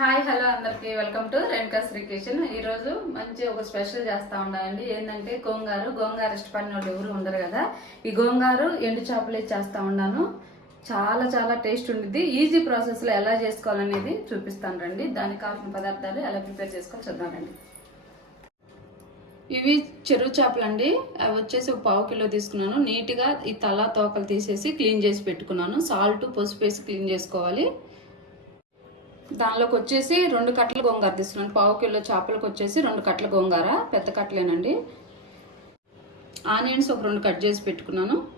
Hi hello అందరికి. Welcome to Renuka Sri kitchen. ఈరోజు మంచి ఒక స్పెషల్ చేస్తా ఉండాలండి ఏంటంటే గోంగారు గోంగారు ఇష్టపడిన వాళ్ళు ఎవరు ఉండరు కదా. ఈ గోంగారు ఎండు చేపలు చేస్తా ఉన్నాను. చాలా చాలా టేస్ట్ ఉండిద్ది. ఈజీ ప్రాసెస్లో ఎలా చేసుకోవాలనేది చూపిస్తాను రండి. దానికి కావాల్సిన పదార్థాలు ఎలా ప్రిపేర్ చేసుకోవాలి చూద్దామండి ఇవి చెరువు చేపలు అండి అవి వచ్చేసి ఒక పావు కిలో తీసుకున్నాను. నీట్గా ఈ తల తోకలు తీసేసి క్లీన్ చేసి పెట్టుకున్నాను. సాల్ట్ పసుపు వేసి క్లీన్ చేసుకోవాలి. దానిలోకి వచ్చేసి రెండు కట్టల గోంగార తీసుకున్నాను పావు కిలో చేపలకు వచ్చేసి రెండు కట్టల గోంగార పెద్ద కట్టలేనండి. ఆనియన్స్ ఒక రెండు కట్ చేసి పెట్టుకున్నాను.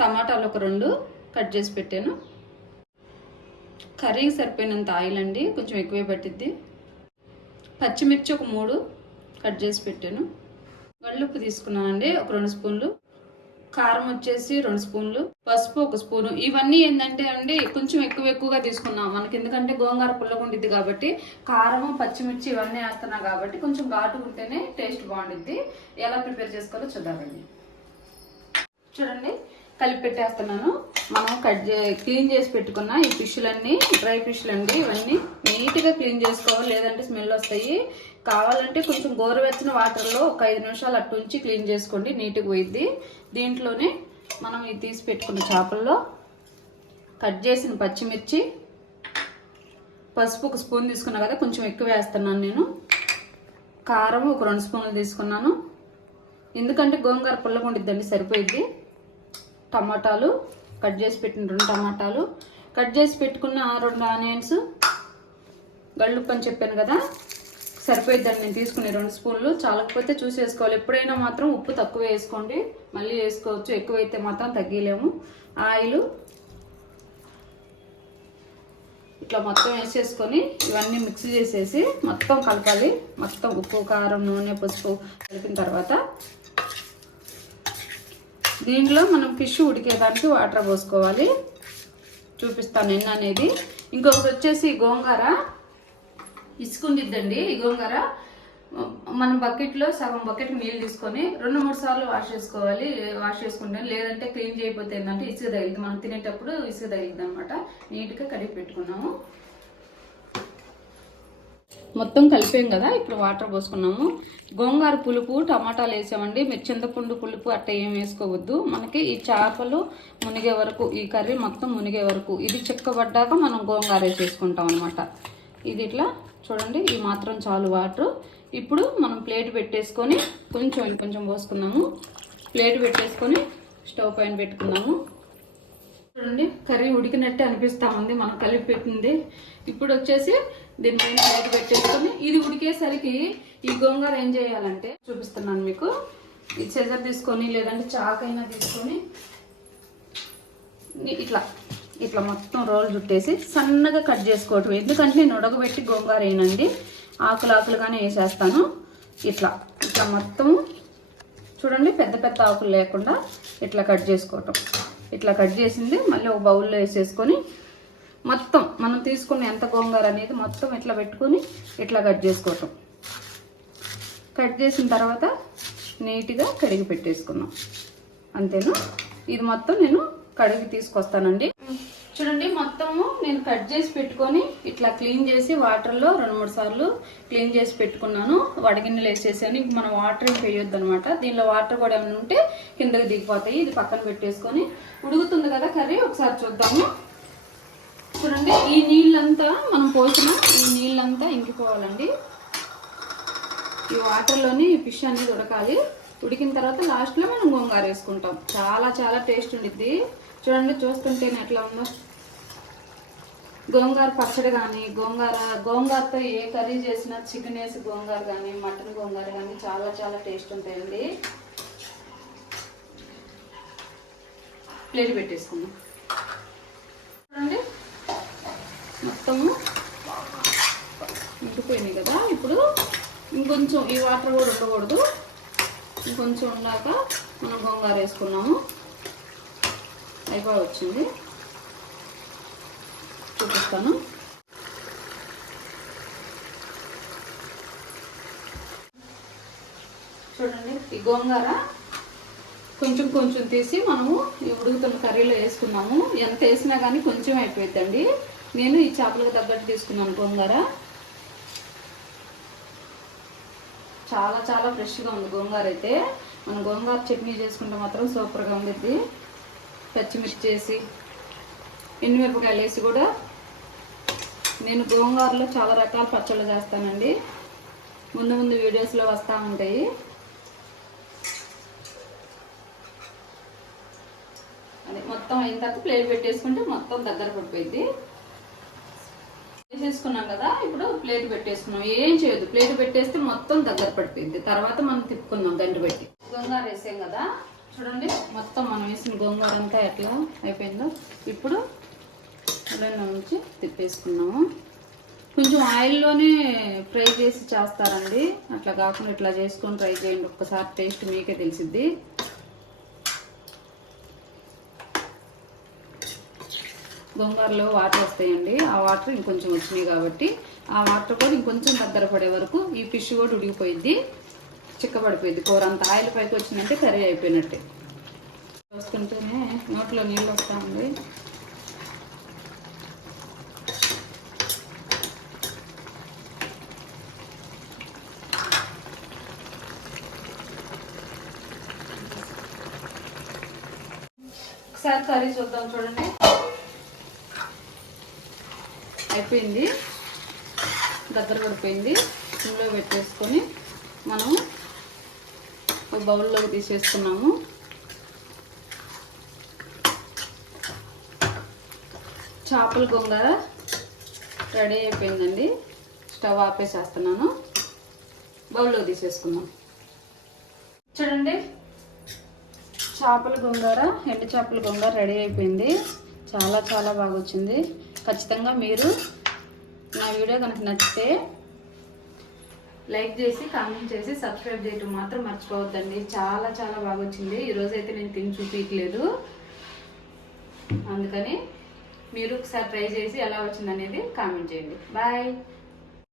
టమాటాలు ఒక రెండు కట్ చేసి పెట్టాను. కర్రీకి సరిపోయినంత ఆయిల్ అండి కొంచెం ఎక్కువే పట్టిద్ది. పచ్చిమిర్చి ఒక మూడు కట్ చేసి పెట్టాను. గళ్ళుప్పు తీసుకున్నానండి ఒక రెండు స్పూన్లు. కారం వచ్చేసి రెండు స్పూన్లు పసుపు ఒక స్పూను. ఇవన్నీ ఏంటంటే అండి కొంచెం ఎక్కువ ఎక్కువగా తీసుకున్నాం మనకి. ఎందుకంటే గోంగూర పుల్లగుండిద్ది కాబట్టి కారం పచ్చిమిర్చి ఇవన్నీ వేస్తున్నా కాబట్టి కొంచెం ఘాటు ఉంటేనే టేస్ట్ బాగుండిద్ది. ఎలా ప్రిపేర్ చేసుకోవాలో చూద్దామండి. చూడండి. కలిపి పెట్టేస్తున్నాను. మనం కట్ చే క్లీన్ చేసి పెట్టుకున్న ఈ ఫిష్లన్నీ డ్రై ఫిష్లు అండి ఇవన్నీ నీట్గా క్లీన్ చేసుకోవాలి. లేదంటే స్మెల్ వస్తాయి. కావాలంటే కొంచెం గోరువెచ్చని వాటర్లో ఒక ఐదు నిమిషాలు అట్టు ఉంచి క్లీన్ చేసుకోండి. నీట్గా పోయిద్ది. దీంట్లోనే మనం ఇది తీసి పెట్టుకున్న చేపల్లో కట్ చేసిన పచ్చిమిర్చి పసుపు ఒక స్పూన్ తీసుకున్నా కదా కొంచెం ఎక్కువ వేస్తున్నాను నేను. కారం ఒక రెండు స్పూన్లు తీసుకున్నాను. ఎందుకంటే గోంగూర పుల్లగా ఉండిద్దండి సరిపోయిద్ది. టమాటాలు కట్ చేసి పెట్టిన రెండు టమాటాలు. కట్ చేసి పెట్టుకున్న రెండు ఆనియన్స్ గళ్ళుప్పు అని చెప్పాను కదా సరిపోయిద్దండి నేను తీసుకునే రెండు స్పూన్లు. చాలకపోతే చూసి వేసుకోవాలి. ఎప్పుడైనా మాత్రం ఉప్పు తక్కువ వేసుకోండి. మళ్ళీ వేసుకోవచ్చు. ఎక్కువైతే మాత్రం తగ్గిలేము. ఆయిల్ ఇట్లా మొత్తం వేసేసుకొని ఇవన్నీ మిక్స్ చేసేసి మొత్తం కలపాలి. మొత్తం ఉప్పు కారం నూనె పసుపు కలిపిన తర్వాత దీంట్లో మనం ఫిష్ ఉడికేదానికి వాటర్ పోసుకోవాలి. చూపిస్తాను ఎన్ని అనేది. ఇంకొకటి వచ్చేసి గోంగూర. ఇసుకుండిద్దండి ఈ గోంగూర. మన బకెట్లో సగం బకెట్ నీళ్ళు తీసుకొని రెండు మూడు సార్లు వాష్ చేసుకోవాలి. వాష్ చేసుకుంటే లేదంటే క్లీన్ చేయకపోతే ఏంటంటే ఇసుక తగిలింది మనం తినేటప్పుడు ఇసుక తగిలింది అనమాట నీట్గా కడిగి పెట్టుకున్నాము. మొత్తం కలిపాం కదా ఇప్పుడు వాటర్ పోసుకున్నాము. గోంగూర పులుపు టమాటాలు వేసామండి. మీరు చింతపండు పులుపు అట్ట ఏం వేసుకోవద్దు. మనకి ఈ చేపలు మునిగే వరకు ఈ కర్రీ మొత్తం మునిగే వరకు ఇది చిక్కబడ్డాక మనం గోంగూర వేసేసుకుంటాం అనమాట ఇది ఇట్లా చూడండి ఈ మాత్రం చాలు వాటర్. ఇప్పుడు మనం ప్లేట్ పెట్టేసుకొని కొంచెం కొంచెం పోసుకున్నాము. ప్లేట్ పెట్టేసుకొని స్టవ్ పైన పెట్టుకున్నాము. చూడండి కర్రీ ఉడికినట్టే అనిపిస్తూ ఉంది మనం కలిపి పెట్టింది. ఇప్పుడు వచ్చేసి దీనిపైన లైట్ పెట్టేసుకొని ఇది ఉడికేసరికి ఈ గోంగూర ఏం చేయాలంటే చూపిస్తున్నాను మీకు. ఈ చెజర్ తీసుకొని లేదంటే చాకైనా తీసుకొని ఇట్లా ఇట్లా మొత్తం రోల్ చుట్టేసి సన్నగా కట్ చేసుకోవటం ఎందుకంటే నేను ఉడకబెట్టి గోంగూర వేయనండి ఆకులు ఆకులుగానే వేసేస్తాను. ఇట్లా ఇట్లా మొత్తం చూడండి పెద్ద పెద్ద ఆకులు లేకుండా ఇట్లా కట్ చేసుకోవటం. ఇట్లా కట్ చేసింది. మళ్ళీ ఒక బౌల్లో వేసేసుకొని మొత్తం మనం తీసుకున్న ఎంత గోంగూర అనేది మొత్తం ఇట్లా పెట్టుకొని ఇట్లా కట్ చేసుకోవటం. కట్ చేసిన తర్వాత నీట్గా కడిగి పెట్టేసుకున్నాం. అంతేనా? ఇది మొత్తం నేను కడిగి తీసుకొస్తానండి. చూడండి మొత్తము నేను కట్ చేసి పెట్టుకొని ఇట్లా క్లీన్ చేసి వాటర్లో రెండు మూడు సార్లు క్లీన్ చేసి పెట్టుకున్నాను. వడగిన్నెలు వేసేసాను ఇప్పుడు మనం వాటర్ ఏం వేయొద్దు అనమాట దీనిలో వాటర్ కూడా ఏమైనా ఉంటే కిందకి దిగిపోతాయి. ఇది పక్కన పెట్టేసుకొని ఉడుకుతుంది కదా కర్రీ? ఒకసారి చూద్దాము. చూడండి ఈ నీళ్ళంతా మనం పోసిన ఈ నీళ్ళంతా ఇంకిపోవాలండి. ఈ వాటర్లోని ఫిష్ అనేది ఉడకాలి. ఉడికిన తర్వాత లాస్ట్లో మనం గోంగూర వేసుకుంటాం. చాలా చాలా టేస్ట్ ఉండిద్ది. చూడండి చూస్తుంటేనే ఎట్లా ఉందో. గోంగూర పచ్చడి కానీ గోంగూర గోంగూరతో ఏ కర్రీ చేసినా చికెన్ వేసి గోంగూర కానీ మటన్ గోంగూర కానీ చాలా చాలా టేస్ట్ ఉంటాయండి. ప్లేట్ పెట్టేసుకుందాం. చూడండి. మొత్తము ఇంకిపోయినాయి కదా. ఇప్పుడు ఇంకొంచెం ఈ వాటర్ కూడా ఉండకూడదు. ఇంకొంచెం ఉండాక మనం గోంగూర వేసుకున్నాము. అయిపోయి వచ్చింది చూపిస్తాను చూడండి ఈ గోంగూర కొంచెం కొంచెం తీసి మనము ఈ ఉడుకుతున్న కర్రీలో వేసుకున్నాము. ఎంత వేసినా కానీ కొంచెం అయిపోయిద్దండి. నేను ఈ చేపలకు తగ్గట్టు తీసుకున్నాను గోంగూర. చాలా చాలా ఫ్రెష్గా ఉంది గోంగూర అయితే. మనం గోంగూర చట్నీ చేసుకుంటే మాత్రం సూపర్గా ఉండిద్ది. పచ్చిమిర్చి వేసి ఎండుమిరపకాయలు వేసి కూడా నేను గోంగూరలో చాలా రకాల పచ్చళ్ళు చేస్తానండి. ముందు ముందు వీడియోస్లో వస్తూ ఉంటాయి. అదే మొత్తం అయిన తర్వాత ప్లేట్ పెట్టేసుకుంటే మొత్తం దగ్గర పడిపోయింది. వేసేసుకున్నాం కదా ఇప్పుడు ప్లేట్ పెట్టేసుకున్నాం. ఏం చేయదు ప్లేట్ పెట్టేస్తే మొత్తం దగ్గర పడిపోయింది. తర్వాత మనం తిప్పుకుందాం గంట పెట్టి. గోంగూర వేసాం కదా చూడండి మొత్తం మనం వేసిన గోంగూర అంతా ఎట్లా అయిపోయిందో. ఇప్పుడు ఉలవలో ఉంచి తిప్పేసుకున్నాము. కొంచెం ఆయిల్లోనే ఫ్రై చేసి చేస్తారండి. అట్లా కాకుండా ఇట్లా చేసుకొని ట్రై చేయండి. ఒక్కసారి టేస్ట్ మీకే తెలిసిద్ది. గోంగూరలో వాటర్ వస్తాయండి. ఆ వాటర్ ఇంకొంచెం వచ్చినాయి కాబట్టి ఆ వాటర్ కూడా ఇంకొంచెం దగ్గర పడే వరకు ఈ ఫిష్ కూడా ఉడిగిపోయింది చిక్కబడిపోయింది కూర అంత ఆయిల్ పైకి వచ్చిందంటే కర్రీ అయిపోయినట్టే. వస్తుంటేనే నోట్లో నీళ్ళు వస్తూ ఒకసారి కర్రీ చూద్దాం చూడండి. అయిపోయింది. దగ్గర పడిపోయింది. ఇందులో పెట్టేసుకొని మనం ఒక బౌల్లోకి తీసేసుకున్నాము. చేపల గొంగర రెడీ అయిపోయిందండి. స్టవ్ ఆపేసేస్తున్నాను. బౌల్లోకి తీసేసుకుందాం. చూడండి. చేపల గొంగార ఎండు చేపల గొంగార రెడీ అయిపోయింది. చాలా చాలా బాగా వచ్చింది ఖచ్చితంగా మీరు నా వీడియో కనుక నచ్చితే లైక్ చేసి కామెంట్ చేసి సబ్స్క్రైబ్ చేయటం మాత్రం మర్చిపోవద్దండి. చాలా చాలా బాగా వచ్చింది ఈరోజు అయితే నేను తిని చూపించలేదు అందుకని మీరు ఒకసారి ట్రై చేసి ఎలా వచ్చిందనేది కామెంట్ చేయండి. బాయ్.